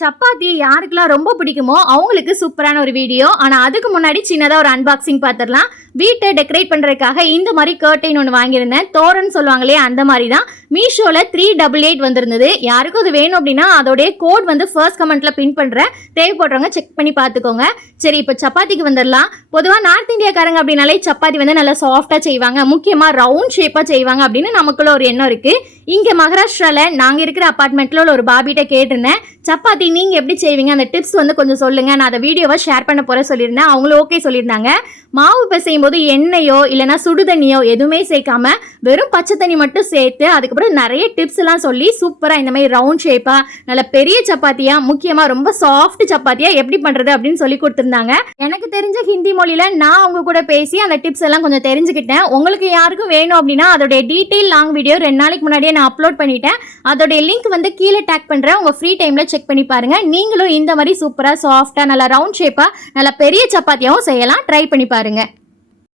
சப்பாத்தி யாருக்கெல்லாம் ரொம்ப பிடிக்குமோ அவங்களுக்கு சூப்பரான ஒரு வீடியோ. ஆனால் அதுக்கு முன்னாடி சின்னதாக ஒரு அன்பாக்சிங் பார்த்துடலாம். வீட்டை டெக்கரேட் பண்ணுறதுக்காக இந்த மாதிரி கர்டைன் ஒன்று வாங்கியிருந்தேன். தோரன் சொல்லுவாங்களே அந்த மாதிரி தான். மீஷோவில் 388 வந்திருந்தது. யாருக்கும் அது வேணும் அப்படின்னா அதோடைய கோட் வந்து ஃபர்ஸ்ட் கமெண்ட்டில் பின் பண்ணுறேன். தேவைப்படுறவங்க செக் பண்ணி பார்த்துக்கோங்க. சரி, இப்போ சப்பாத்திக்கு வந்துடலாம். பொதுவாக நார்த் இந்தியாக்காரங்க அப்படின்னாலே சப்பாத்தி வந்து நல்லா சாஃப்டாக செய்வாங்க, முக்கியமாக ரவுண்ட் ஷேப்பாக செய்வாங்க அப்படின்னு நமக்குள்ள ஒரு எண்ணம் இருக்குது. இங்கே மகாராஷ்டிராவில் நாங்கள் இருக்கிற அப்பார்ட்மெண்ட்டில் ஒரு பாபிகிட்ட கேட்டிருந்தேன், சப்பாத்தி நீங்கள் எப்படி செய்வீங்க, அந்த டிப்ஸ் வந்து கொஞ்சம் சொல்லுங்கள், நான் அதை வீடியோவை ஷேர் பண்ண போகிற சொல்லியிருந்தேன். அவங்களும் ஓகே சொல்லியிருந்தாங்க. மாவு பிசையும் போது எண்ணெயோ இல்லைனா சுடுதண்ணியோ எதுவுமே சேர்க்காம வெறும் பச்சை தண்ணி மட்டும் சேர்த்து அதுக்கப்புறம் நிறைய டிப்ஸ் எல்லாம் சொல்லி சூப்பராக இந்த மாதிரி ரவுண்ட் ஷேப்பாக நல்ல பெரிய சப்பாத்தியாக, முக்கியமாக ரொம்ப சாஃப்ட் சப்பாத்தியாக எப்படி பண்ணுறது அப்படின்னு சொல்லி கொடுத்துருந்தாங்க. எனக்கு தெரிஞ்ச ஹிந்தி மொழியில் நான் அவங்க கூட பேசி அந்த டிப்ஸ் எல்லாம் கொஞ்சம் தெரிஞ்சுக்கிட்டேன். உங்களுக்கு யாருக்கும் வேணும் அப்படின்னா அதோடைய டீட்டெயில் லாங் வீடியோ 2 நாளைக்கு முன்னாடியே நான் அப்லோட் பண்ணிட்டேன். அதோடைய லிங்க் வந்து கீழே டேக் பண்ணுறேன். உங்கள் ஃப்ரீ டைமில் செக் பண்ணி பாருங்க. நீங்களும் இந்த மாதிரி சூப்பராக சாஃப்டாக நல்ல ரவுண்ட் ஷேப்பாக நல்ல பெரிய சப்பாத்தியாகவும் செய்யலாம். ட்ரை பண்ணி பாருங்க.